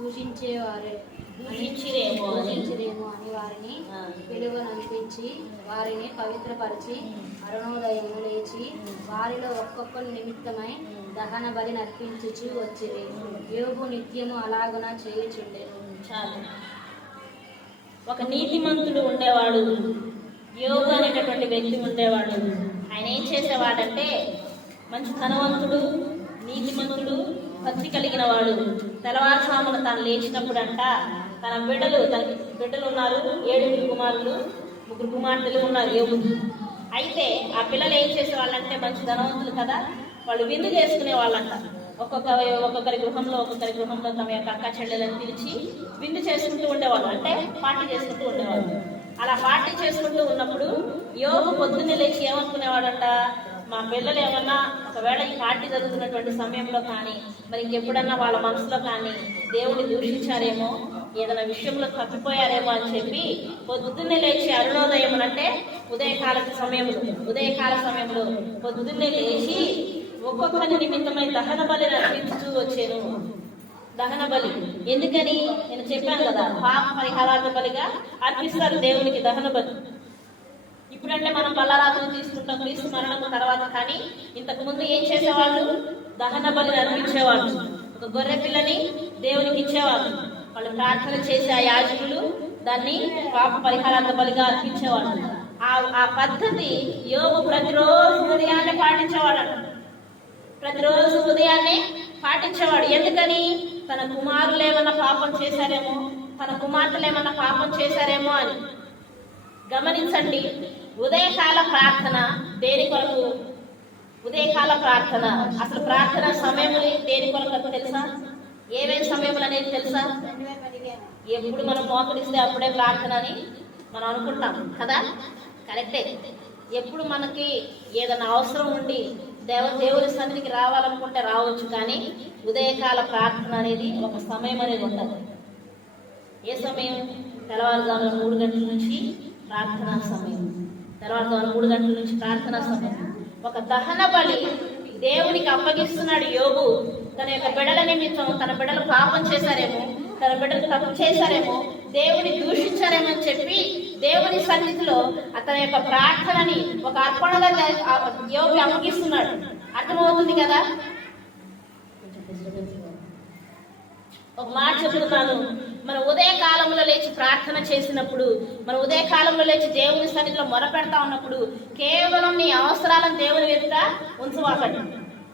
దూషించేవారే దూషించిరేమో అని. దూషించరేమో అని వారిని. వెలుగునందించి వారిని పవిత్రపరిచి అరుణోదయము లేచి వారిలో ఒక్కొక్కరి నిమిత్తమై దహన బలి నర్పించుచు వచ్చిరి. యోగు నిత్యము అలాగున చేయుచుండే చాలు. ఒక నీతిమంతుడు ఉండేవాడు. యోగు అనేటటువంటి వ్యక్తి ఉండేవాడు. ఆయన ఏం చేసేవాడంటే మంచి ధనవంతుడు నీతిమంతుడు భక్తి కలిగిన వాడు తెల్లవారుసామున తాను లేచినప్పుడంట తన బిడ్డలు తన బిడ్డలు ఉన్నారు ఏడుగురు కుమారులు ముగ్గురు కుమార్తెలు ఉన్నారు యోగు అయితే ఆ పిల్లలు ఏం చేసేవాళ్ళంటే మంచి ధనవంతులు కదా వాళ్ళు విందు చేసుకునే వాళ్ళంట. ఒక్కొక్క ఒక్కొక్కరి గృహంలో ఒక్కొక్కరి గృహంలో తమ యొక్క అక్క చెల్లెలను పిలిచి విందు చేసుకుంటూ ఉండేవాళ్ళు. అంటే పార్టీ చేసుకుంటూ ఉండేవాళ్ళు. అలా పార్టీ చేసుకుంటూ ఉన్నప్పుడు యోగు పొద్దున్నే లేచి ఏమనుకునేవాడంట? మా పిల్లలు ఏమన్నా ఒకవేళ ఈ పార్టీ జరుగుతున్నటువంటి సమయంలో కానీ మరి ఇంకెప్పుడన్నా వాళ్ళ మనసులో కానీ దేవుడిని దూషించారేమో ఏదైనా విషయంలో తప్పిపోయారేమో అని చెప్పి పొద్దున్నే లేచి అరుణోదయం అంటే ఉదయకాల సమయంలో ఉదయకాల సమయంలో పొద్దున్నే లేచి ఒక్కొక్కరి నిమిత్తమై దహన బలి అర్పించుతూ వచ్చాను. దహన బలి. ఎందుకని? నేను చెప్పాను కదా పాప పరిహారార్థ బలిగా అర్పిస్తారు దేవునికి దహన బలి. ఇప్పుడంటే మనం బల్లరాజులు తీసుకుంటాం క్రీస్తు మరణం తర్వాత కానీ ఇంతకు ముందు ఏం చేసేవాళ్ళు? దహన బలి అర్పించేవాళ్ళు. ఒక గొర్రె పిల్లని దేవునికి ఇచ్చేవాళ్ళు. వాళ్ళు ప్రార్థన చేసే ఆ యాజకులు దాన్ని పాప పరిహారాంత బలిగా అర్పించేవాళ్ళు. ఆ ఆ పద్ధతి యోగు ప్రతిరోజు ఉదయాన్నే పాటించేవాడు. ప్రతిరోజు ఉదయాన్నే పాటించేవాడు. ఎందుకని? తన కుమారులు ఏమన్నా పాపం చేశారేమో తన కుమార్తెలు ఏమన్నా పాపం చేశారేమో అని. గమనించండి. ఉదయకాల ప్రార్థన దేని కొరకు? ఉదయకాల ప్రార్థన. అసలు ప్రార్థన సమయములు దేని కొరకు తెలుసా? ఏమేమి సమయములు అనేది తెలుసా? ఎప్పుడు మనం మోకరిస్తే అప్పుడే ప్రార్థన అని మనం అనుకుంటాం కదా? కరెక్టే. ఎప్పుడు మనకి ఏదైనా అవసరం ఉండి దేవ దేవుని సన్నిధికి రావాలనుకుంటే రావచ్చు కానీ ఉదయకాల ప్రార్థన అనేది ఒక సమయం అనేది ఉంటుంది ఏ సమయం? తెల్లవారుజామున మూడు గంటల నుంచి ప్రార్థనా సమయం. తర్వాత మూడు గంటల నుంచి ప్రార్థనా సమయం. ఒక దహన బలి దేవునికి అప్పగిస్తున్నాడు యోగు తన యొక్క బిడల నిమిత్తం తన బిడ్డలు పాపం చేశారేమో తన బిడ్డలు తప్పు చేశారేమో దేవుని దూషించారేమో అని చెప్పి దేవుని సన్నిధిలో అతని యొక్క ప్రార్థనని ఒక అర్పణగా ఆ యోగి అప్పగిస్తున్నాడు. అర్థమవుతుంది కదా? ఒక మాట చెప్తున్నాను మన ఉదయ కాలంలో లేచి ప్రార్థన చేసినప్పుడు మన ఉదయ కాలంలో లేచి దేవుని సన్నిధిలో మొరపెడతా ఉన్నప్పుడు కేవలం నీ అవసరాలను దేవుని ఎదుట ఉంచవాకండి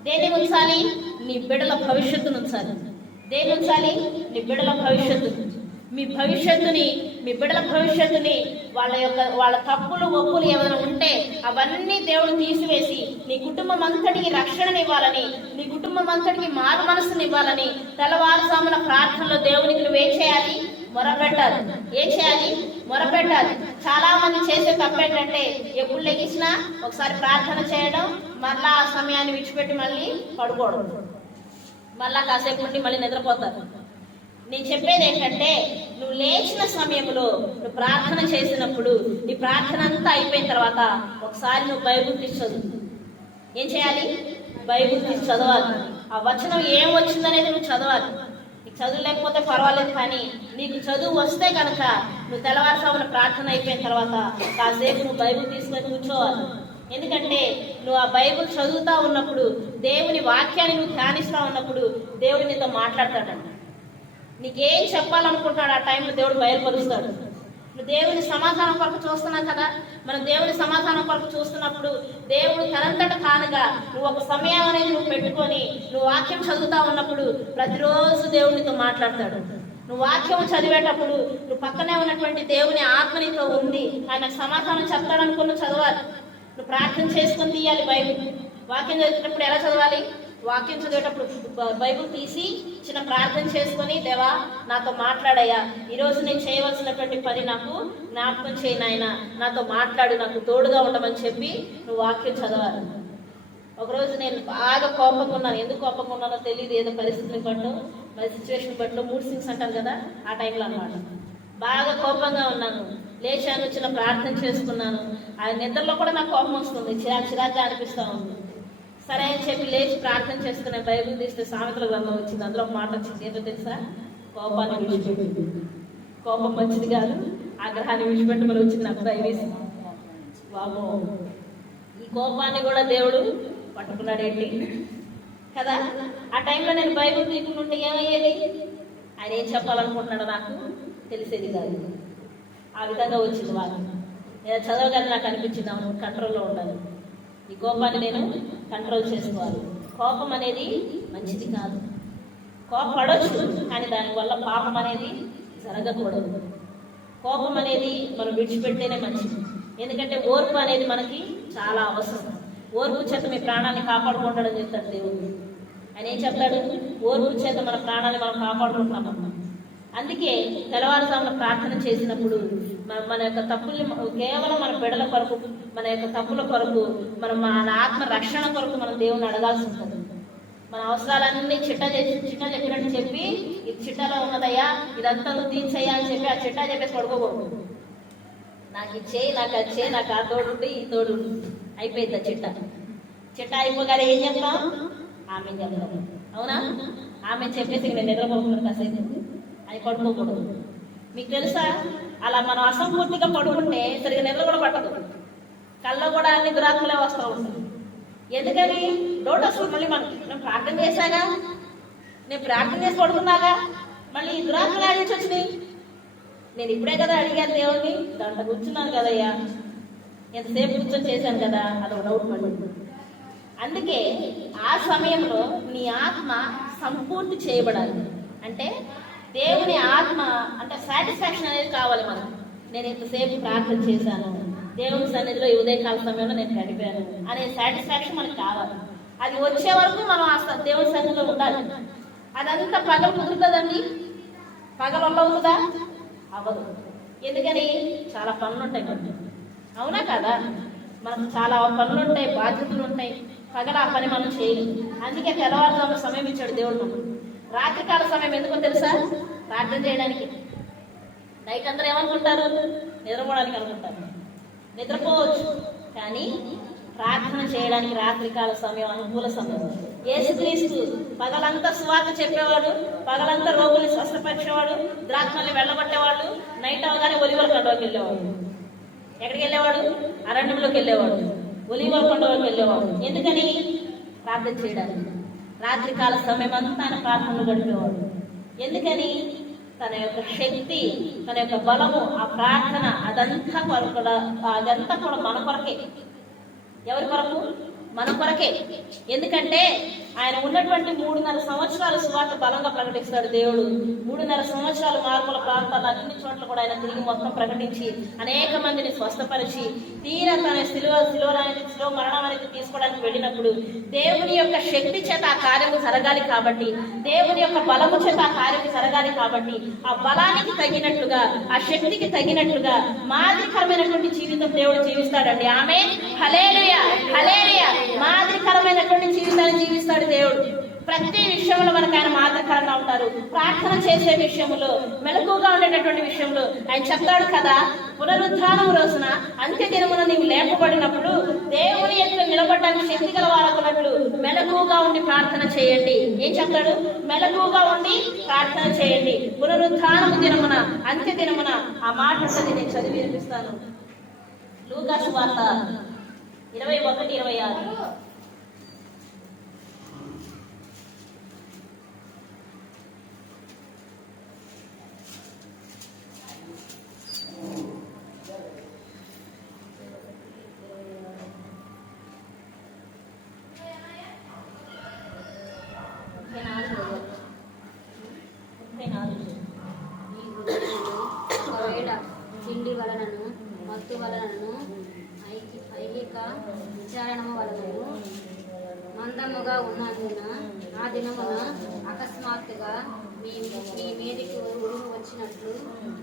దేన్ని ఉంచాలి? నీ బిడ్డల భవిష్యత్తును ఉంచాలి. దేన్ని ఉంచాలి? నీ బిడ్డల భవిష్యత్తు. మీ భవిష్యత్తుని మీ బిడ్డల భవిష్యత్తుని వాళ్ళ యొక్క వాళ్ళ తప్పులు ఒప్పులు ఏమైనా ఉంటే అవన్నీ దేవుడు తీసివేసి నీ కుటుంబం అంతటికి రక్షణనివ్వాలని నీ కుటుంబం అంతటికి మారు మనసునివ్వాలని తెల్లవారుసామున ప్రార్థనలో దేవునికి నువ్వు ఏం చేయాలి? మొరపెట్టాలి. ఏం చేయాలి? మొరపెట్టాలి. చాలా మంది చేసే తప్పేంటంటే ఎప్పుడు లెగించినా ఒకసారి ప్రార్థన చేయడం మళ్ళా ఆ సమయాన్ని విడిచిపెట్టి మళ్ళీ పడుకోవడం. మళ్ళా కాసేపు ఉండి మళ్ళీ నిద్రపోతారు. నేను చెప్పేది ఏంటంటే నువ్వు లేచిన సమయంలో నువ్వు ప్రార్థన చేసినప్పుడు నీ ప్రార్థన అంతా అయిపోయిన తర్వాత ఒకసారి నువ్వు బైబుల్ తీసి చదువు. ఏం చేయాలి? బైబుల్ తీసి చదవాలి. ఆ వచనం ఏం వచ్చిందనేది నువ్వు చదవాలి. నీకు చదువు లేకపోతే పర్వాలేదు కానీ నీకు చదువు వస్తే కనుక నువ్వు తెల్లవారుసామున ప్రార్థన అయిపోయిన తర్వాత కాసేపు నువ్వు బైబుల్ తీసుకొని కూర్చోవాలి. ఎందుకంటే నువ్వు ఆ బైబుల్ చదువుతా ఉన్నప్పుడు దేవుని వాక్యాన్ని నువ్వు ధ్యానిస్తూ ఉన్నప్పుడు దేవుడు నీతో మాట్లాడతాడంట. నీకేం చెప్పాలనుకుంటాడు ఆ టైంలో దేవుడు బయలుపరుస్తాడు. నువ్వు దేవుని సమాధానం కొరకు చూస్తున్నా కదా? మనం దేవుని సమాధానం కొరకు చూస్తున్నప్పుడు దేవుడు తనంతట కానుగా నువ్వు ఒక సమయం అనేది నువ్వు పెట్టుకొని నువ్వు వాక్యం చదువుతా ఉన్నప్పుడు ప్రతిరోజు దేవునితో మాట్లాడతాడు. నువ్వు వాక్యం చదివేటప్పుడు నువ్వు పక్కనే ఉన్నటువంటి దేవుని ఆత్మనితో ఉంది ఆయన సమాధానం చెప్తాడనుకుని నువ్వు చదవాలి. నువ్వు ప్రార్థన చేసుకొని తీయాలి బైబిల్. వాక్యం చదివేటప్పుడు ఎలా చదవాలి? వాక్యం చదివేటప్పుడు బ- బైబిల్ తీసి చిన్న ప్రార్థన చేసుకొని దేవా నాతో మాట్లాడయ్యా. ఈరోజు నేను చేయవలసినటువంటి పని నాకు జ్ఞాపకం చేయి నాయన. నాతో మాట్లాడు నాకు తోడుగా ఉండమని చెప్పి నువ్వు వాక్యం చదవాలి ఒకరోజు నేను బాగా కోపం ఉన్నాను. ఎందుకు కోపం ఉన్నానో తెలియదు ఏదో పరిస్థితిని బట్టు మరి సిచ్యువేషన్ బట్టు మూడ్ సింగ్స్ అంటారు కదా ఆ టైంలో అన్నమాట. బాగా కోపంగా ఉన్నాను. లేచాను చిన్న ప్రార్థన చేసుకున్నాను. ఆ నిద్రలో కూడా నాకు కోపం వస్తుంది. చిరాకు చిరాకుగా అనిపిస్తూ ఉంది. సరే అని చెప్పి లేచి ప్రార్థన చేసుకునే బైబిల్ తీస్తే సామెతల గ్రంథం వచ్చింది. అందులో ఒక మాట వచ్చింది. ఏంటో తెలుసా? కోపాన్ని విడిచిపెట్టింది. కోపం మంచిది కాదు. ఆగ్రహాన్ని విడిచిపెట్టమని వచ్చింది నాకు దయవేసి బాబు ఈ కోపాన్ని కూడా దేవుడు పట్టుకున్నాడు ఏంటి కదా? ఆ టైంలో నేను బైబిల్ తీసుకుంటే ఏమయ్యేది? ఆయన ఏం చెప్పాలనుకుంటున్నాడో నాకు తెలిసేది కాదు. ఆ విధంగా వచ్చింది వాళ్ళు నేను చదవగానే నాకు అనిపించింది అవును కంట్రోల్లో ఉండాలి. ఈ కోపాన్ని నేను కంట్రోల్ చేసుకోవాలి. కోపం అనేది మంచిది కాదు. కోపడచ్చు కానీ దానివల్ల పాపం అనేది జరగకూడదు. కోపం అనేది మనం విడిచిపెడితేనే మంచిది. ఎందుకంటే ఓర్పు అనేది మనకి చాలా అవసరం. ఓర్పు చేత మీ ప్రాణాన్ని కాపాడుకుంటాడని చెప్తాడు దేవుడు. ఆయన ఏం చెప్తాడు? ఓర్పు చేత మన ప్రాణాన్ని మనం కాపాడుకుంటున్నాం అందుకే తెల్లవారుజామున ప్రార్థన చేసినప్పుడు మన మన యొక్క తప్పుల్ని కేవలం మన బిడల కొరకు మన యొక్క తప్పుల కొరకు మనం మన ఆత్మ రక్షణ కొరకు మనం దేవుని అడగాల్సి ఉంటుంది. మన అవసరాలన్నీ చిట్ట చేసి చిట్ట చెప్పినట్టు చెప్పి ఇది చిట్టలో ఉన్నదయ్యా ఇదంతా నువ్వు తీర్చయ్యా అని చెప్పి ఆ చిట్టా చెప్పేసి పడుకోకూడదు. నాకు ఇది చేయి నాకు అది చేయి నాకు ఆ తోడుండి ఈ తోడు అయిపోయింది ఆ చిట్ట. చిట్ట అయిపోగానే ఏం చెప్తాం? ఆమె చెప్తాం అవునా? ఆమె చెప్పేసి నేను నిద్రపోతున్నాను కాసేపు అది పడుకోకూడదు. మీకు తెలుసా? అలా మనం అసంపూర్తిగా పడుకుంటే సరిగ్గా నిద్ర కూడా పట్టదు. కళ్ళలో కూడా అన్ని దురాత్మలే వస్తూ ఉంటుంది ఎందుకని? డోట్ వస్తుంది మళ్ళీ మనకి. నేను ప్రార్థన చేశాగా? నేను ప్రార్థన చేసి పడుకున్నాగా? మళ్ళీ ఈ దురాత్మలు ఆడించి వచ్చినాయి. నేను ఇప్పుడే కదా అడిగాను దేవుణ్ణి. దాంట్లో కూర్చున్నాను కదయ్యా. ఎంతసేపు కూర్చొని చేశాను కదా? అదొక డౌట్ మళ్ళీ అందుకే ఆ సమయంలో నీ ఆత్మ సంపూర్తి చేయబడాలి. అంటే దేవుని ఆత్మ అంటే సాటిస్ఫాక్షన్ అనేది కావాలి మనకు. నేను ఇంతసేపు ప్రార్థన చేశాను. దేవుని సన్నిధిలో ఈ ఉదయకాల సమయంలో నేను గడిపాను అనే సాటిస్ఫాక్షన్ మనకు కావాలి. అది వచ్చే వరకు మనం ఆ దేవుని సన్నిధిలో ఉండాలి. అదంతా పగలు కుదురుతుందండి? పగలు వల్ల అవుతుందా అవ్వదు. ఎందుకని? చాలా పనులు ఉంటాయి మనకి అవునా కదా? మనకు చాలా పనులు ఉంటాయి బాధ్యతలు ఉంటాయి పగల ఆ పని మనం చేయలేదు అందుకే తెల్లవారుజాము సమయం ఇచ్చాడు దేవుడు మనకు రాత్రికాల సమయం ఎందుకో తెలుసా? ప్రార్థన చేయడానికి. నైట్ అందరూ ఏమనుకుంటారు? నిద్రపోవడానికి అనుకుంటారు. నిద్రపోవచ్చు కానీ ప్రార్థన చేయడానికి రాత్రికాల సమయం అనుకూల సమయం. యేసుక్రీస్తు పగలంతా సువార్త చెప్పేవాడు పగలంతా రోగుల్ని స్వస్థపరిచేవాడు ద్రాక్షల్ని వెళ్ళగొట్టేవాడు నైట్ అవగానే ఒలివల కొండలోకి వెళ్ళేవాడు. ఎక్కడికి వెళ్ళేవాడు? అరణ్యంలోకి వెళ్ళేవాడు. ఒలివల కొండలోకి వెళ్ళేవాడు. ఎందుకని? ప్రార్థన చేయడానికి. రాత్రికాల సమయం అంతా ఆయన ప్రార్థనలు గడిపేవాడు. ఎందుకని? తన యొక్క శక్తి తన యొక్క బలము ఆ ప్రార్థన అదంతా కొరకు అదంతా కూడా మన కొరకే. ఎవరి కొరకు? మన కొరకే. ఎందుకంటే ఆయన ఉన్నటువంటి మూడున్నర సంవత్సరాలు సువార్త బలంగా ప్రకటిస్తాడు దేవుడు. మూడున్నర సంవత్సరాలు మార్పుల ప్రాంతాలు అన్ని చోట్ల కూడా ఆయన తిరిగి మొత్తం ప్రకటించి అనేక మందిని స్వస్థపరిచి తీరా తన శిలువ శిలువరానికి శిలువ మరణానికి తీసుకోవడానికి వెళ్ళినప్పుడు దేవుని యొక్క శక్తి చేత ఆ కార్యము జరగాలి కాబట్టి దేవుని యొక్క బలము చేత ఆ కార్యము జరగాలి కాబట్టి ఆ బలానికి తగినట్లుగా ఆ శక్తికి తగినట్లుగా మాదిరికరమైనటువంటి జీవితం దేవుడు జీవిస్తాడండి. ఆమె హలేలుయ హలేలుయ మాదిరికరమైనటువంటి జీవితాన్ని జీవిస్తాడు దేవుడు. ప్రతి విషయంలో మనకు ఆయన మాదిరికరంగా ఉంటారు. ప్రార్థన చేసే విషయంలో మెలకుగా ఉండేటటువంటి విషయంలో ఆయన చెప్తాడు కదా పునరుద్ధానం రోజున అంత్యదినమున నీవు లేపబడినప్పుడు దేవుని యొక్క నిలబడడానికి శక్తి గల వారకున్నట్లు మెలకుగా ఉండి ప్రార్థన చేయండి. ఏం చెప్తాడు? మెలకుగా ఉండి ప్రార్థన చేయండి. పునరుద్ధానము దినమున అంత్య దినమున ఆ మాట నేను చదివి వినిపిస్తాను. లూకాసు వార్త ఇరవై ఒకటి ఇరవై ఆరు ముప్పై నాలుగు ముప్పై నాలుగు ఈ హృదయములు ఒకవేళ తిండి వలనను మత్తు వలనను ఐకి- ఐహిక విచారణము వలనను మందముగా ఉన్నందున ఆ దినమున అకస్మాత్తుగా మీ మీ మీదికి ఉరుము వచ్చినట్లు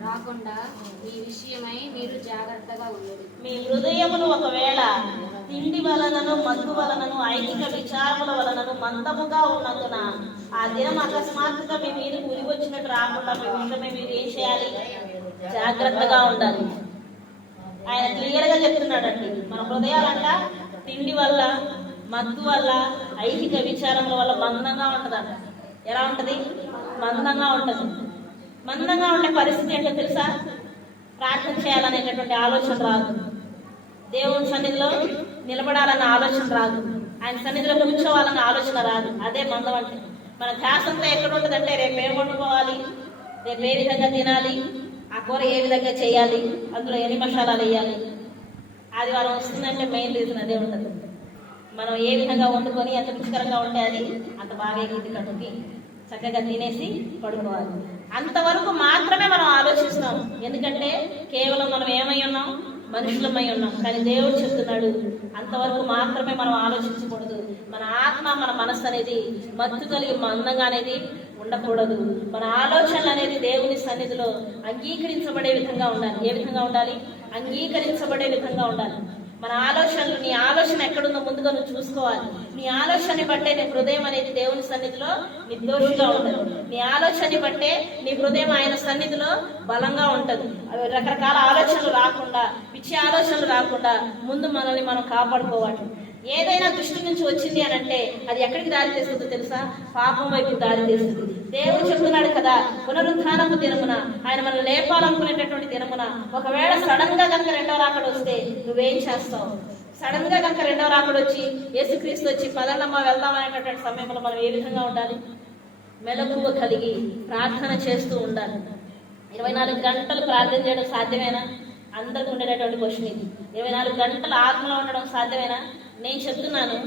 రాకుండా మీ విషయమై మీరు జాగ్రత్తగా ఉండదు మీ హృదయములు ఒకవేళ తిండి వలనను మత్తు వలనను ఐకిక విచారముల వలనను మందముగా ఉన్నందున ఆ దినం అకస్మాత్తుగా మీ మీద ఉరి వచ్చినట్టు రాకుండా మీ విషయమై మీరు ఏం చేయాలి? జాగ్రత్తగా ఉండాలి. ఆయన క్లియర్గా చెప్తున్నాడండి. మన హృదయాలంట తిండి వల్ల మత్తు వల్ల ఐహిక విచారముల వల్ల మందంగా ఉంటుందంట. ఎలా ఉంటుంది? మందంగా ఉంటుంది. మందంగా ఉండే పరిస్థితి ఏంటో తెలుసా? ప్రార్థన చేయాలనేటటువంటి ఆలోచన రాదు. దేవుని సన్నిధిలో నిలబడాలన్న ఆలోచన రాదు. ఆయన సన్నిధిలో కూర్చోవాలన్న ఆలోచన రాదు. అదే మందం అంటే. మన ధ్యాసంతో ఎక్కడ ఉంటుందంటే రేపు ఏం వండుకోవాలి? రేపు ఏ విధంగా తినాలి? ఆ కూర ఏ విధంగా చేయాలి? అందులో ఎన్ని మసాలాలు వేయాలి? ఆదివారం వస్తుందంటే మెయిన్ రీజన్ అదే ఉంటుంది. మనం ఏ విధంగా వండుకొని ఎంత రుచికరంగా ఉంటే అది అంత బాగా ఎగిరి కట్టుకి చక్కగా తినేసి పడుకోవాలి. అంతవరకు మాత్రమే మనం ఆలోచిస్తాం ఎందుకంటే కేవలం మనం ఏమై ఉన్నాం? మనుషులమై ఉన్నాం. కానీ దేవుడు చెప్తున్నాడు అంతవరకు మాత్రమే మనం ఆలోచించకూడదు. మన ఆత్మ మన మనస్సు అనేది మత్తు కలిగి మందంగా అనేది ఉండకూడదు. మన ఆలోచనలు అనేది దేవుని సన్నిధిలో అంగీకరించబడే విధంగా ఉండాలి. ఏ విధంగా ఉండాలి? అంగీకరించబడే విధంగా ఉండాలి. మన ఆలోచనలు నీ ఆలోచన ఎక్కడుందో ముందుగా నువ్వు చూసుకోవాలి. నీ ఆలోచనని బట్టే నీ హృదయం అనేది దేవుని సన్నిధిలో నిర్దోషిగా ఉండదు. నీ ఆలోచనని బట్టే నీ హృదయం ఆయన సన్నిధిలో బలంగా ఉంటుంది. అవి రకరకాల ఆలోచనలు రాకుండా పిచ్చి ఆలోచనలు రాకుండా ముందు మనల్ని మనం కాపాడుకోవాలి. ఏదైనా దృష్టి నుంచి వచ్చింది అని అంటే అది ఎక్కడికి దారి తీస్తుందో తెలుసా? పాపం వైపు దారి తీస్తుంది. దేవుడు చెప్తున్నాడు కదా పునరుద్ధానము దినమున. ఆయన మనం లేపాలనుకునేటటువంటి దినమున. ఒకవేళ సడన్గా కనుక రెండవ రాకడ వస్తే నువ్వేం చేస్తావు? సడన్గా కనుక రెండవ రాకడ వచ్చి యేసుక్రీస్తు వచ్చి పదన్నమ్మ వెళ్దాం అనేటటువంటి సమయంలో మనం ఏ విధంగా ఉండాలి? మెలకువ కలిగి ప్రార్థన చేస్తూ ఉండాలి. ఇరవై నాలుగు గంటలు ప్రార్థన చేయడం సాధ్యమేనా? అందరికి ఉండేటటువంటి క్వశ్చన్ ఇది. ఇరవై నాలుగు గంటలు ఆత్మలో ఉండడం సాధ్యమేనా? నేను చెప్తున్నాను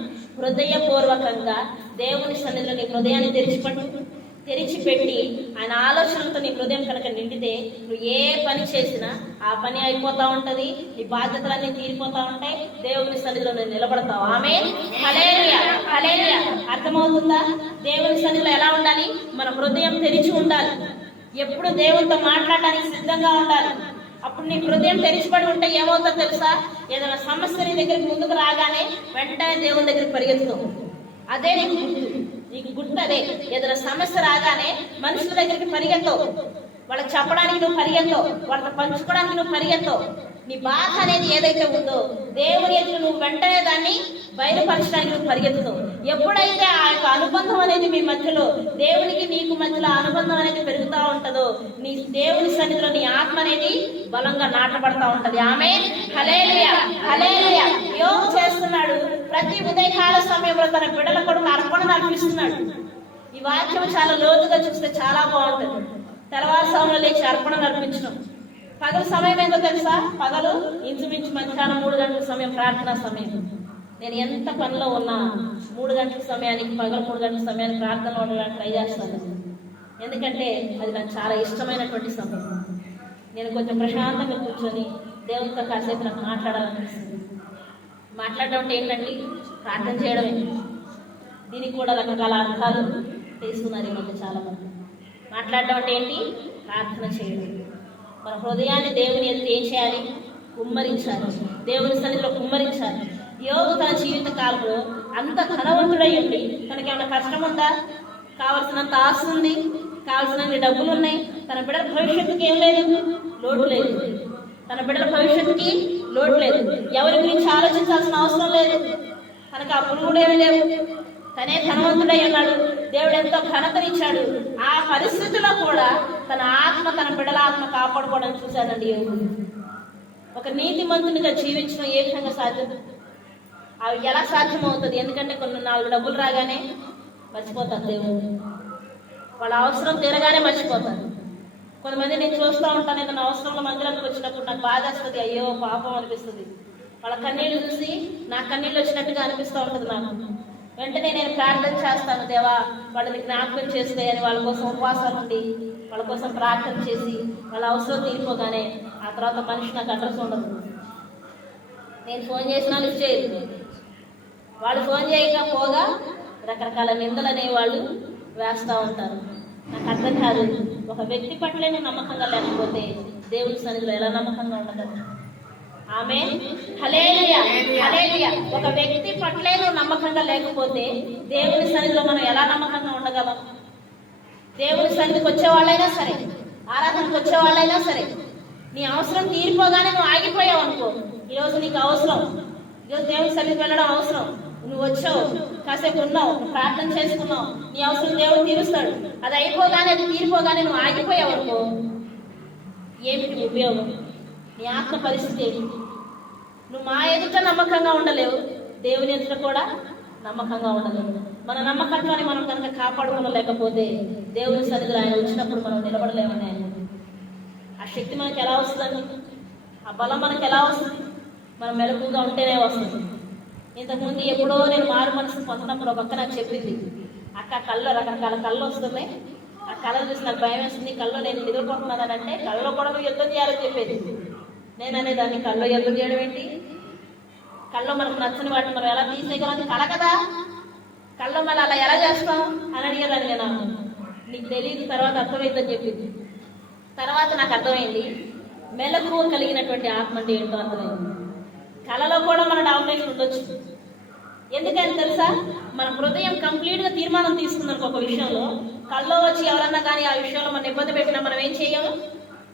హృదయపూర్వకంగా దేవుని సన్నిధిలో నీ హృదయాన్ని తెరిచిపట్టు. తెరిచిపెట్టి ఆయన ఆలోచనలతో నీ హృదయం కనుక నిండితే నువ్వు ఏ పని చేసినా ఆ పని అయిపోతా ఉంటది నీ బాధ్యతలన్నీ తీరిపోతా ఉంటాయి దేవుని సన్నిధిలో నువ్వు నిలబడతావు. ఆమె హలేలుయా అర్థమవుతుందా? దేవుని సన్నిధిలో ఎలా ఉండాలి? మన హృదయం తెరిచి ఉండాలి. ఎప్పుడు దేవునితో మాట్లాడడానికి సిద్ధంగా ఉండాలి. అప్పుడు నీ హృదయం తెరిచిపడి ఉంటే ఏమవుతుందో తెలుసా? ఏదైనా సమస్య నీ దగ్గరికి ముందుకు రాగానే వెంటనే దేవుని దగ్గరికి పరిగెత్తుతావు. అదే నీకు గుర్తు నీకు గుర్తదే. ఏదైనా సమస్య రాగానే మనుషుల దగ్గరికి పరిగెత్తవు. వాళ్ళకి చెప్పడానికి నువ్వు పరిగెత్తవు. వాళ్ళతో పంచుకోవడానికి నువ్వు పరిగెత్తవు. నీ బాధ అనేది ఏదైతే ఉందో దేవుని ఎదురు నువ్వు వెంటనే దాన్ని బయలుపరచడానికి నువ్వు పరిగెత్తుతావు. ఎప్పుడైతే ఆ యొక్క అనుబంధం అనేది మీ మధ్యలో దేవునికి నీకు మధ్యలో ఆ అనుబంధం అనేది పెరుగుతూ ఉంటుందో నీ దేవుని సన్నిధిలో నీ ఆత్మ అనేది బలంగా నాటబడతా ఉంటది. ఆమె హలేలుయ హలేలుయ యోగ చేస్తున్నాడు. ప్రతి ఉదయకాల సమయంలో తన బిడ్డల కొడుకు అర్పణ అర్పిస్తున్నాడు. ఈ వాక్యం చాలా లోతుగా చూస్తే చాలా బాగుంటుంది. తెల్లవారుసాములు లేచి అర్పణ అర్పించడం. పగలు సమయం ఏందో తెలుసా? పగలు ఇంచుమించు మధ్యాహ్నం మూడు గంటల సమయం ప్రార్థన సమయం. నేను ఎంత పనిలో ఉన్నా మూడు గంటల సమయానికి పగలు మూడు గంటల సమయానికి ప్రార్థన ఉండడానికి ట్రై చేస్తాను. ఎందుకంటే అది నాకు చాలా ఇష్టమైనటువంటి సమయం నేను కొంచెం ప్రశాంతంగా కూర్చొని దేవునితో కాసేపు నాకు మాట్లాడాలనిపిస్తుంది. మాట్లాడడం అంటే ఏంటండి ప్రార్థన చేయడమే. దీనికి కూడా రకరకాల అర్థాలు తెలుసుకున్నారు ఈ మధ్య చాలా మంది మాట్లాడడం అంటే ఏంటి? ప్రార్థన చేయడం. మన హృదయాన్ని దేవుని ఎదురు ఏం చేయాలి? కుమ్మరించాలి. దేవుని సన్నిధిలో కుమ్మరించాలి. యోగు తన జీవిత కాలంలో అంత ధనవంతుడై ఉండి తనకి ఏమైనా కష్టం ఉందా? కావలసినంత ఆశ ఉంది కావలసినన్ని డబ్బులు ఉన్నాయి. తన బిడ్డల భవిష్యత్తుకి ఏం లేదు? లోటు లేదు. తన బిడ్డల భవిష్యత్తుకి లోటు లేదు. ఎవరి గురించి ఆలోచించాల్సిన అవసరం లేదు. తనకు అప్పులు కూడా ఏమీ లేవు. తనే ధనవంతుడై ఉన్నాడు. దేవుడు ఎంతో ఘనతనిచ్చాడు ఆ పరిస్థితిలో కూడా తన ఆత్మ తన బిడల ఆత్మ కాపాడుకోవడం చూశానండి ఒక నీతిమంతునిగా జీవించడం ఏ విధంగా సాధ్యం? అవి ఎలా సాధ్యమవుతుంది? ఎందుకంటే కొన్ని నాలుగు డబ్బులు రాగానే మర్చిపోతారు దేవుడు. వాళ్ళ అవసరం తీరగానే మర్చిపోతారు. కొంతమంది నేను చూస్తూ ఉంటాను నేను అవసరంలో మందిరానికి వచ్చినప్పుడు నాకు బాధ వస్తుంది అయ్యో పాపం అనిపిస్తుంది. వాళ్ళ కన్నీళ్ళు చూసి నా కన్నీళ్ళు వచ్చినట్టుగా అనిపిస్తూ ఉంటుంది నాకు. వెంటనే నేను ప్రార్థన చేస్తాను దేవా వాళ్ళని జ్ఞాపకం చేస్తే అని వాళ్ళ కోసం ఉపవాసం ఉండి వాళ్ళ కోసం ప్రార్థన చేసి వాళ్ళ అవసరం తీరిపోగానే ఆ తర్వాత మనిషి నాకు అడ్రస్ ఉండదు. నేను ఫోన్ చేసినా లిఫ్ట్ చేయదు. వాళ్ళు ఫోన్ చేయకపోగా రకరకాల నిందలు అనేవాళ్ళు వేస్తూ ఉంటారు. నాకు అర్థం కాదు ఒక వ్యక్తి పట్లనే నమ్మకంగా లేకపోతే దేవుని సన్నిధిలో ఎలా నమ్మకంగా ఉండగలరు ఆమె ఒక వ్యక్తి పట్లే నువ్వు నమ్మకంగా లేకపోతే దేవుని సన్నిధిలో మనం ఎలా నమ్మకంగా ఉండగలం? దేవుని సన్నిధికి వచ్చే వాళ్ళైనా సరే ఆరాధనకు వచ్చే వాళ్ళైనా సరే నీ అవసరం తీరిపోగానే నువ్వు ఆగిపోయావు అనుకో. ఈరోజు నీకు అవసరం. ఈరోజు దేవుని సన్నిధికి వెళ్ళడం అవసరం. నువ్వు వచ్చావు కాసేపు ఉన్నావు నువ్వు ప్రార్థన చేసుకున్నావు నీ అవసరం దేవుడు తీరుస్తాడు. అది అయిపోగానే అది తీరిపోగానే నువ్వు ఆగిపోయావు అనుకో. ఏమిటి ఉపయోగం? నీ ఆత్మ పరిస్థితి ఏంటి నువ్వు మా ఎదుట నమ్మకంగా ఉండలేవు దేవుని ఎదుట కూడా నమ్మకంగా ఉండలేవు. మన నమ్మకత్వాన్ని మనం కనుక కాపాడుకోలేకపోతే దేవుని సన్నిధిలో ఆయన వచ్చినప్పుడు మనం నిలబడలేమని. ఆయన ఆ శక్తి మనకి ఎలా వస్తుందండి ఆ బలం మనకి ఎలా వస్తుంది? మనం మెలకుగా ఉంటేనే వస్తుంది. ఇంతకుముందు ఎప్పుడో నేను మారు మనసు పొందినప్పుడు ఒక నాకు చెప్పింది అక్క కళ్ళు రకరకాల కళ్ళు వస్తున్నాయి. ఆ కళ చూసి నాకు భయం వేస్తుంది. కళ్ళు నేను ఎదుర్కొంటున్నానంటే కళ్ళలో కూడా నువ్వు యుద్ధం చేయాలని చెప్పేది. నేను అనేదాన్ని కళ్ళు ఎదురు చేయడం ఏంటి? కళ్ళలో మనకు నచ్చని వాటిని మనం ఎలా తీసేయగలం? కళ కదా. కళ్ళలో మళ్ళీ అలా ఎలా చేస్తాం? అని అడిగేదాన్ని నేను నీకు తెలియదు తర్వాత అర్థమైందని చెప్పింది. తర్వాత నాకు అర్థమైంది మెలకువ కలిగినటువంటి ఆత్మ అంటే ఏంటో అర్థమైంది. కళలో కూడా మన డామినేషన్ ఉండొచ్చు. ఎందుకని తెలుసా? మన హృదయం కంప్లీట్గా తీర్మానం తీసుకుందనుకో ఒక విషయంలో కళ్ళలో వచ్చి ఎవరన్నా కానీ ఆ విషయంలో మనం ఇబ్బంది పెట్టినా మనం ఏం చేయము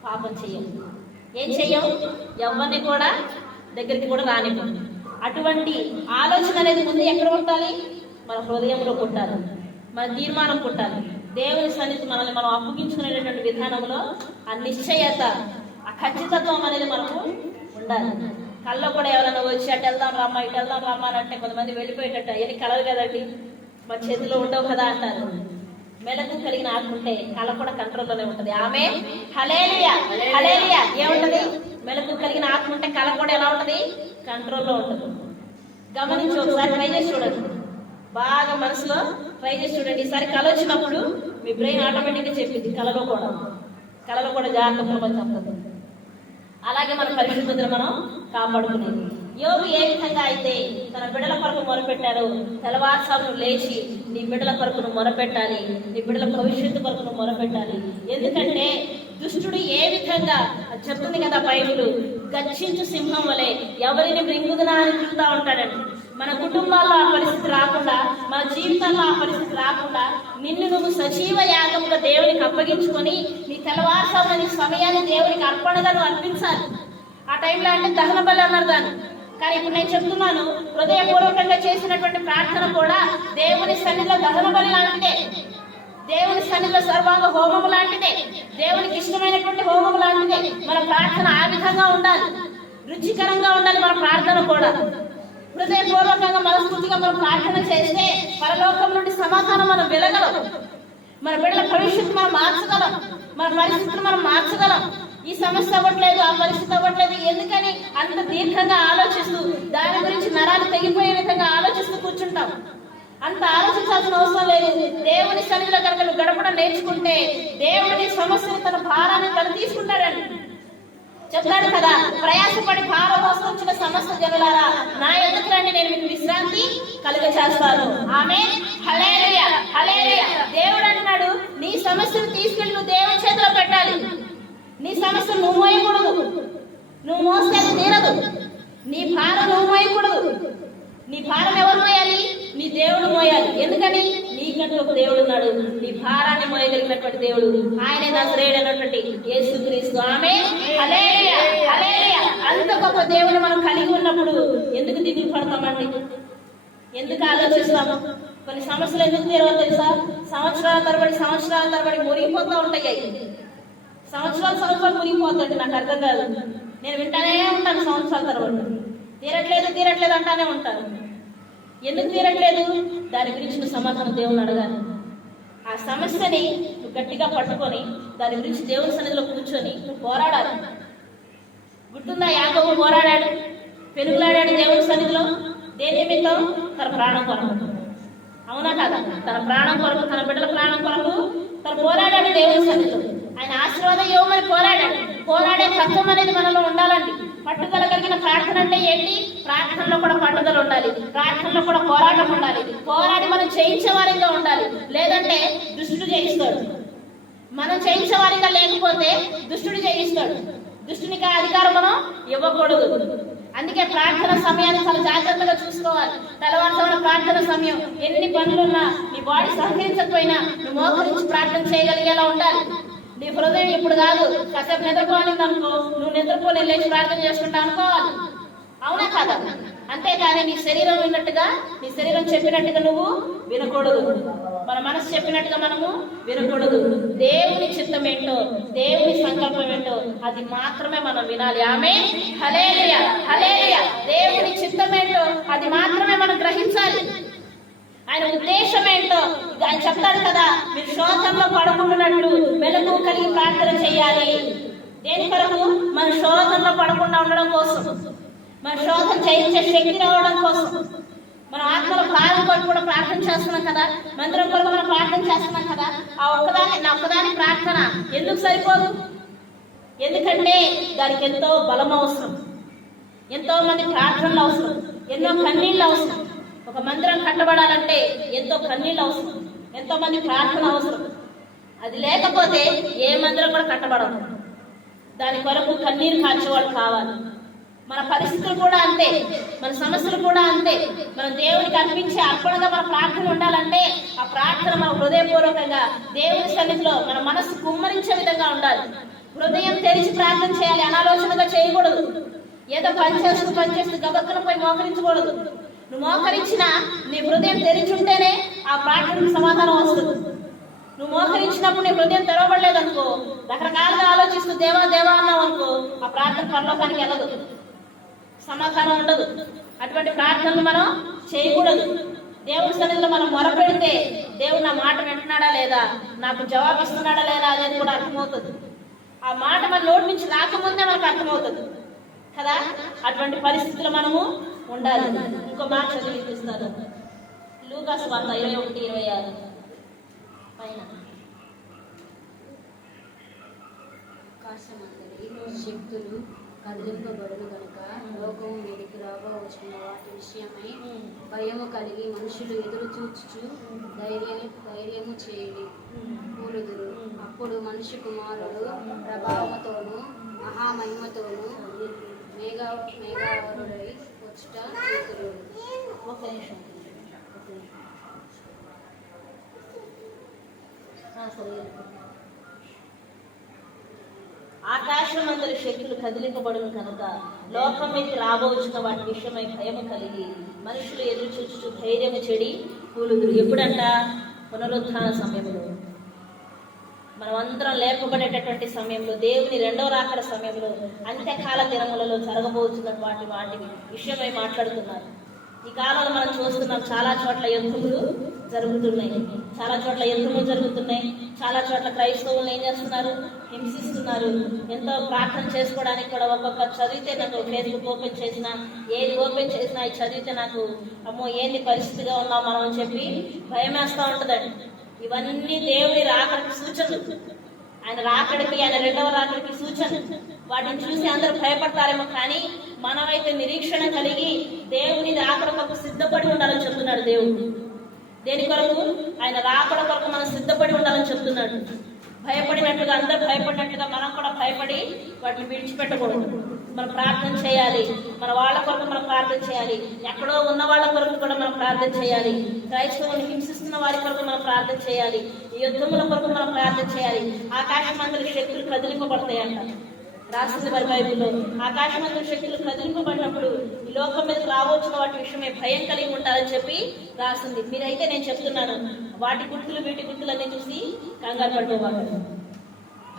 పాపం చేయము ఏం చెయ్యం? ఎవరిని కూడా దగ్గరికి కూడా రానివ్వం అటువంటి ఆలోచన అనేది ముందు ఎక్కడ కొట్టాలి మన హృదయంలో కొట్టాలి మన తీర్మానం కొట్టాలి దేవుని సన్నిధి మనల్ని మనం అప్పగించుకునేటటువంటి విధానంలో ఆ నిశ్చయత ఆ ఖచ్చితత్వం అనేది మనకు ఉండాలి. కళ్ళలో కూడా ఎవరైనా వచ్చి అటు వెళ్దాం రామ్మ ఇటు వెళ్దాం రామ్మ అని అంటే కొంతమంది వెళ్ళిపోయేటట్టు అవన్నీ కలరు కదండి. మన చేతిలో ఉండవు కదా అంటారు. మెడకు కలిగిన ఆత్మ ఉంటే కళ కూడా కంట్రోల్లోనే ఉంటుంది. ఆమె హలేలియా హలేలియా ఏముంటది? మెలకు కలిగిన ఆత్మ ఉంటే కళ కూడా ఎలా ఉంటది? కంట్రోల్లో ఉంటుంది. గమనించి ఒకసారి ట్రై చేసి చూడండి. బాగా మనసులో ట్రై చేసి చూడండి. ఈసారి కళ వచ్చినప్పుడు మీ బ్రెయిన్ ఆటోమేటిక్గా చెప్పింది కళలో కూడా కళలో కూడా జాగ్రత్త చెప్తుంది అలాగే మన పరిశుద్ధతను మనం కాపాడుకునేది. యోగు ఏ విధంగా అయితే తన బిడ్డల కొరకు మొరపెట్టారో తెల్లవారుసాము లేచి నీ బిడ్డల కొరకును మొరపెట్టాలి నీ బిడ్డల భవిష్యత్తు కొరకును మొరపెట్టాలి. ఎందుకంటే దుష్టుడు ఏ విధంగా చెప్తుంది కదా బైబిల్? గర్జించు సింహం వలె ఎవరిని మృంగుదునా అని చూస్తూ ఉంటాడండి. మన కుటుంబాల్లో ఆ పరిస్థితి రాకుండా మన జీవితంలో ఆ పరిస్థితి రాకుండా నిన్ను నువ్వు సజీవ యాగంగా దేవునికి అప్పగించుకొని నీ తెల్లవారుసామని సమయాన్ని దేవునికి అర్పణగా నువ్వు అర్పించాలి. ఆ టైంలో అంటే దహన బలి అన్నారు దాన్ని. కానీ ఇప్పుడు నేను చెప్తున్నాను హృదయపూర్వకంగా చేసినటువంటి ప్రార్థన కూడా దేవుని సన్నిధిలో దహన బలి లాంటిదే. దేవుని సన్నిధిలో సర్వాంగ హోమము లాంటిదే. దేవునికి ఇష్టమైనటువంటి హోమము లాంటిదే. మన ప్రార్థన ఆ విధంగా ఉండాలి. రుచికరంగా ఉండాలి మన ప్రార్థన కూడా. హృదయపూర్వకంగా మనస్ఫూర్తిగా మనం ప్రార్థన చేస్తే పరలోకం నుండి సమాధానం మనం వెలగలం మన బిడ్డల భవిష్యత్తు మనం మార్చగలం. మన పరిస్థితిని మనం మార్చగలం. ఈ సమస్య అవ్వట్లేదు ఆ పరిస్థితి అవ్వట్లేదు. ఎందుకని? అంత దీర్ఘంగా ఆలోచిస్తూ దాని గురించి నరాలు తెగిపోయే విధంగా ఆలోచిస్తూ కూర్చుంటాం. అంత ఆలోచించాల్సిన అవసరం లేదు. దేవుని సన్నిధిలో కనుక నువ్వు గడపడం నేర్చుకుంటే దేవుని సమస్యను తన భారాన్ని తను తీసుకుంటాడండి చెప్తాడు కదా ప్రయాసపడి భారం మోసుకొచ్చిన సమస్య జనులారా నా ఎదుకు రండి నేను మీకు విశ్రాంతి కలుగ చేస్తాను ఆమె హలేరియా హలేరియా దేవుడు అంటున్నాడు నీ సమస్యను తీసుకెళ్ళి నువ్వు దేవుని చేతిలో పెట్టాలి. నీ సమస్య నువ్వు మోయకూడదు. నువ్వు మోస్తే తీరదు. నీ భారం నువ్వు మోయకూడదు. నీ భారం ఎవరు మోయాలి? నీ దేవుడు మోయాలి. ఎందుకని? నీకంటూ ఒక దేవుడు ఉన్నాడు. నీ భారాన్ని మోయగలిగినటువంటి దేవుడు ఆయనే నజరేయుడు అన్నటువంటి యేసుక్రీస్తు. ఆమె అంత గొప్ప దేవుడు మనం కలిగి ఉన్నప్పుడు ఎందుకు దిగులు పడతామండి? ఎందుకు ఆలోచిస్తాము? కొన్ని సమస్యలు ఎందుకు తీరవో తెలుసా? సంవత్సరాల తరబడి సంవత్సరాల తరబడి మురిగిపోతూ ఉంటాయి. సంవత్సరాలు సంవత్సరాలు మునిగిపోతుంటే నాకు అర్థం కాదు. నేను వింటానే ఉంటాను సంవత్సరాల తర్వాత. తీరట్లేదు తీరట్లేదు అంటానే ఉంటాను. ఎందుకు తీరట్లేదు? దాని గురించి నువ్వు సమాధానం దేవుని అడగాలి. ఆ సమస్యని నువ్వు గట్టిగా పట్టుకొని దాని గురించి దేవుని సన్నిధిలో కూర్చొని నువ్వు పోరాడాలి. గుర్తుందా? యాగవు పోరాడాడు. పెరుగులాడాడు దేవుని సన్నిధిలో. దేని నిమిత్తం? తన ప్రాణం కొరకు. అవునా కదా? తన ప్రాణం కొరకు తన బిడ్డల ప్రాణం కొరకు తను పోరాడాడు దేవుని సన్నిధిలో. ఆయన ఆశీర్వాదం ఇవ్వమని పోరాడాడు. పోరాడే తత్వం అనేది మనలో ఉండాలండి. పట్టుదల కలిగిన ప్రార్థన అంటే ఏంటి? ప్రార్థనలో కూడా పట్టుదల ఉండాలి. ప్రార్థనలో కూడా పోరాటం ఉండాలి. పోరాడి మనం చేయించే వారిగా ఉండాలి. లేదంటే దుష్టుడు జయిస్తాడు. మనం చేయించే వారిగా లేకపోతే దుష్టుడు జయిస్తాడు. దుష్టునికి అధికారం మనం ఇవ్వకూడదు. అందుకే ప్రార్థన సమయాన్ని చాలా జాగ్రత్తగా చూసుకోవాలి. తెల్లవారుజామున ప్రార్థన సమయం. ఎన్ని పనులున్నా నీ బాడీ సహకరించకపోయినా నువ్వు మోకరించి ప్రార్థన చేయగలిగేలా ఉండాలి. నీ హృదయం ఇప్పుడు కాదు. కాసేపు నిద్రపోవాలి అనుకో. నువ్వు నిద్రపోలే లేచి ప్రార్థన చేసుకుంటా అనుకోవాలి అవునా కాదా? అంతేకాని నీ శరీరం విన్నట్టుగా నీ శరీరం చెప్పినట్టుగా నువ్వు వినకూడదు. మన మనసు చెప్పినట్టుగా మనము వినకూడదు. దేవుని చిత్తం ఏంటో దేవుని సంకల్పం ఏంటో అది మాత్రమే మనం వినాలి. ఆమె హలేలియ హలేలియ దేవుని చిత్తం ఏంటో అది మాత్రమే మనం గ్రహించాలి. ఆయన ఉద్దేశం ఏంటో ఆయన చెప్తాడు కదా మీరు శోధంలో పడుకుంటున్నట్లు మెలకు కలిగి ప్రార్థన చేయాలి. దేని కొరకు? మన శోధంలో పడకుండా ఉండడం కోసం. మన శోధన చేయించే శక్తి రావడం కోసం. మన ఆత్మలో భారం కొరకు కూడా ప్రార్థన చేస్తున్నాం కదా. మందిరం కొరకు మనం ప్రార్థన చేస్తున్నాం కదా. ఆ ఒక్కదాని నా ఒక్కదాని ప్రార్థన ఎందుకు సరిపోదు? ఎందుకంటే దానికి ఎంతో బలం అవసరం. ఎంతో మంది ప్రార్థనలు అవసరం. ఎన్నో కన్నీళ్ళు అవసరం. ఒక మందిరం కట్టబడాలంటే ఎంతో కన్నీళ్ళు అవసరం ఎంతో మంది ప్రార్థన అవసరం. అది లేకపోతే ఏ మందిరం కూడా కట్టబడదు. దాని కొరకు కన్నీరు కాల్చేవాళ్ళు కావాలి. మన పరిస్థితులు కూడా అంతే మన సమస్యలు కూడా అంతే. మనం దేవునికి అర్పించే అర్పణగా మన ప్రార్థన ఉండాలంటే ఆ ప్రార్థన మన హృదయపూర్వకంగా దేవుని సన్నిధిలో మన మనసు కుమ్మరించే విధంగా ఉండాలి. హృదయం తెరిచి ప్రార్థన చేయాలి అనాలోచనగా చేయకూడదు. ఏదో పని చేస్తూ పని చేస్తూ గబక్కన పోయి మోకరించకూడదు. నువ్వు మోకరించిన నీ హృదయం తెరిచి ఉంటేనే ఆ ప్రార్థనకు సమాధానం వస్తుంది. నువ్వు మోకరించినప్పుడు నీ హృదయం తెరవబడలేదు అనుకో రకరకాలుగా ఆలోచిస్తూ దేవా దేవా అన్నావు అనుకో ఆ ప్రార్థన పరలోకానికి వెళ్ళదు. సమాధానం ఉండదు. అటువంటి ప్రార్థనలు మనం చేయకూడదు. దేవుడి సన్నిధిలో మనం మొరపెడితే దేవుడు నా మాట వింటున్నాడా లేదా నాకు జవాబు ఇస్తున్నాడా లేదా అనేది కూడా అర్థమవుతుంది. ఆ మాట మన నోటి నుంచి రాకముందే మనకు అర్థమవుతుంది. కదా? అటువంటి పరిస్థితులు మనము ఉండాలి. ఇంకో మాట చదివి చూపిస్తాను లూకాసు వార్త ఇరవై ఒకటి ఇరవై ఆరు. పైన. శక్తులు కదిలింపబడును కనుక లోకము మీదికి రాబోవచ్చిన వాటి విషయమై భయము కలిగి మనుషులు ఎదురు చూచుచు ధైర్యం ధైర్యము చేయడి. కూలుదురు అప్పుడు మనిషి కుమారుడు ప్రభావముతోనూ మహామహిమతోనూ మేఘ మేఘావరుడై వచ్చుట ఒక నిమిషం. ఆకాశం అందరి శక్తులు కదిలింపబడును కనుక లోకం మీకు రాబోచున్న వాటి విషయమై భయము కలిగి మనుషులు ఎదురు చూచుచు ధైర్యము చెడి కూలుదురు ఎప్పుడంట? పునరుత్థాన సమయంలో మనం అందరం లేపబడేటటువంటి సమయంలో దేవుని రెండవ రాకడ సమయంలో అంత్యకాల దినములలో జరగబోతున్న వాటి వాటి విషయమై మాట్లాడుతున్నారు. ఈ కాలంలో మనం చూస్తున్నాం చాలా చోట్ల యుద్ధములు జరుగుతున్నాయి. చాలా చోట్ల యుద్ధములు జరుగుతున్నాయి. చాలా చోట్ల క్రైస్తవులను ఏం చేస్తున్నారు? హింసిస్తున్నారు. ఎంతో ప్రార్థన చేసుకోవడానికి కూడా ఒక్కొక్క చదివితే నాకు ఫేస్బుక్ ఓపెన్ చేసిన ఏది ఓపెన్ చేసినా చదివితే నాకు అమ్మో ఏంది పరిస్థితిగా ఉన్నాం మనం అని చెప్పి భయం వేస్తూ ఉంటుందండి. ఇవన్నీ దేవుని రాకడికి సూచనలు. ఆయన రాకడికి ఆయన రెండవ రాకడికి సూచన వాటిని చూసి అందరూ భయపడతారేమో కానీ మనమైతే నిరీక్షణ కలిగి దేవుని రాకడ కొరకు సిద్ధపడి ఉండాలని చెప్తున్నాడు దేవుడు. దేని కొరకు? ఆయన రాకడ కొరకు మనం సిద్ధపడి ఉండాలని చెప్తున్నాడు. భయపడినట్టుగా అందరూ భయపడినట్టుగా మనం కూడా భయపడి వాటిని విడిచిపెట్టకూడదు. మనం ప్రార్థన చేయాలి. మన వాళ్ళ కొరకు మనం ప్రార్థన చేయాలి. ఎక్కడో ఉన్న వాళ్ళ కొరకు కూడా మనం ప్రార్థన చేయాలి. క్రైస్తవుని హింసిస్తున్న వారి కొరకు మనం ప్రార్థన చేయాలి. యుద్ధముల కొరకు మనం ప్రార్థన చేయాలి. ఆకాశమందరి శక్తులు కదిలింపబడతాయంట. రాసింది వారి బైబిల్లో. ఆకాశమందరి శక్తులు కదిలింపబడినప్పుడు ఈ లోకం మీద రావచ్చిన వాటి విషయమే భయం కలిగి ఉంటారని చెప్పి రాసింది. మీరైతే నేను చెప్తున్నాను. వాటి గుర్తులు వీటి గుర్తులన్నీ చూసి కంగారు పడిపోవాలి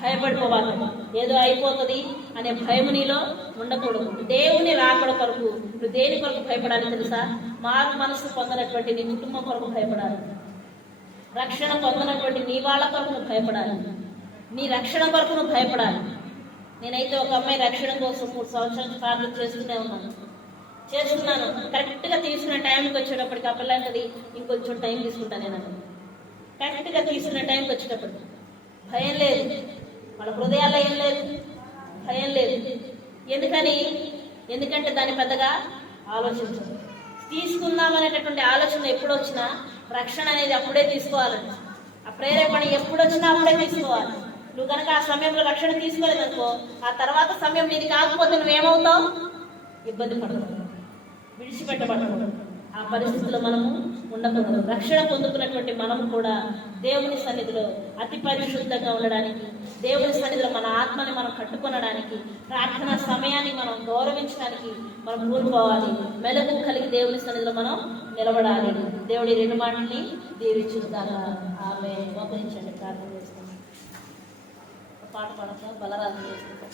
భయపడిపోవాలి ఏదో అయిపోతుంది అనే భయం నీలో ఉండకూడదు. దేవుని రాకడ కొరకు నువ్వు దేని కొరకు భయపడాలి తెలుసా? మారు మనసు పొందినటువంటి నీ కుటుంబం కొరకు భయపడాలి. రక్షణ పొందినటువంటి నీ వాళ్ళ కొరకు నువ్వు భయపడాలి. నీ రక్షణ కొరకు నువ్వు భయపడాలి. నేనైతే ఒక అమ్మాయి రక్షణ కోసం మూడు సంవత్సరాలు ప్రార్థన చేస్తూనే ఉన్నాను. చేస్తున్నాను. కరెక్ట్గా తీసుకున్న టైంకి వచ్చేటప్పటికి ఆ ఇంకొంచెం టైం తీసుకుంటాను నేను కరెక్ట్గా తీసుకున్న టైంకి వచ్చేటప్పటికి. భయం లేదు. మన హృదయాల్లో ఏం లేదు. భయం లేదు. ఎందుకని? ఎందుకంటే దాన్ని పెద్దగా ఆలోచించదు. తీసుకుందాం అనేటటువంటి ఆలోచన ఎప్పుడు వచ్చినా రక్షణ అనేది అప్పుడే తీసుకోవాలండి ఆ ప్రేరేపణ ఎప్పుడు వచ్చినా అప్పుడే తీసుకోవాలి. నువ్వు కనుక ఆ సమయంలో రక్షణ తీసుకోలేదనుకో ఆ తర్వాత సమయం నీది కాకపోతే నువ్వేమవుతావు? ఇబ్బంది పడతావు. విడిచిపెట్టబడతావు. ఆ పరిస్థితిలో మనము ఉండకూడదు. రక్షణ పొందుకున్నటువంటి మనము కూడా దేవుని సన్నిధిలో అతి పరిశుద్ధంగా ఉండడానికి దేవుని సన్నిధిలో మన ఆత్మని మనం కట్టుకొనడానికి ప్రార్థన సమయాన్ని మనం గౌరవించడానికి మనం కూరుకోవాలి. మెలకు కలిగి దేవుని సన్నిధిలో మనం నిలబడాలి. దేవుడి రెండు మాటల్ని దీవించుతారా ఆమె ఉపయోగించండి ప్రార్థన చేస్తాం. పాట పాడతా. బలరాజు చేస్తాం.